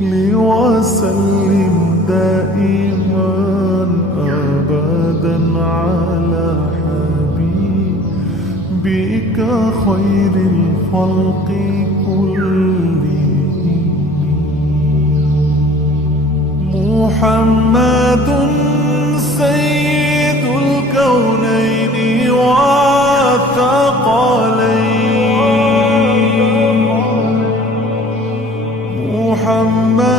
لي وسلم دائما أبدا على حبيبك خير الخلق كلهم. محمد سيد الكونين والثقلين. محمد